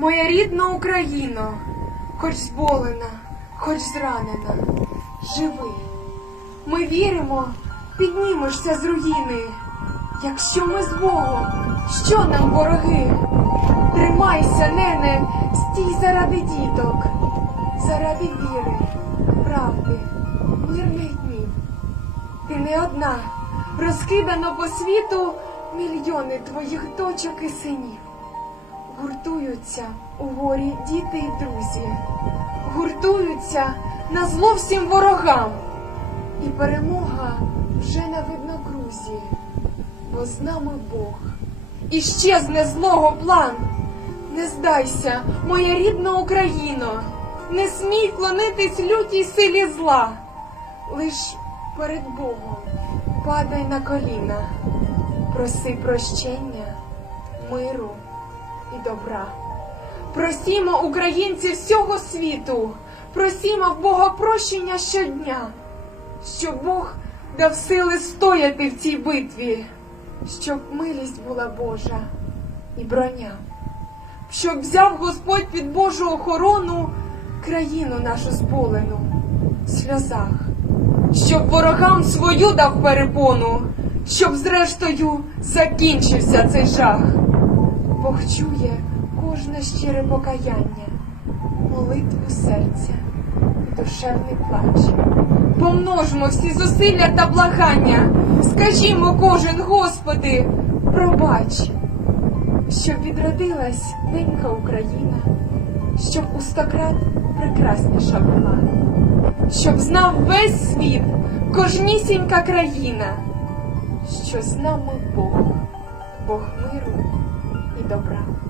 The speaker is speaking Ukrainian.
Моя рідна Україно, хоч зболена, хоч зранена, живи. Ми віримо, піднімешся з руїни. Якщо ми з Богом, що нам вороги? Тримайся, нене, стій заради діток, заради віри, правди, мирних днів. Ти не одна, розкидано по світу мільйони твоїх дочок і синів. Гуртуються у горі діти й друзі, гуртуються на зло всім ворогам, і перемога вже на виднокрузі, бо з нами Бог. І щезне злого план. Не здайся, моя рідна Україно, не смій клонитись лютій силі зла. Лиш перед Богом падай на коліна, проси прощення, миру і добра. Просімо українці всього світу, просімо в Бога прощення щодня, щоб Бог дав сили стояти в цій битві, щоб милість була Божа і броня, щоб взяв Господь під Божу охорону країну нашу зболену в сльозах, щоб ворогам свою дав перепону, щоб зрештою закінчився цей жах. Бог чує кожне щире покаяння, молитву серця душевний плач. Помножмо всі зусилля та благання, скажімо кожен, Господи, пробач, щоб відродилась ненька Україна, щоб у стократ прекрасніша була, щоб знав весь світ, кожнісінька країна, що з нами Бог, Бог миру добра.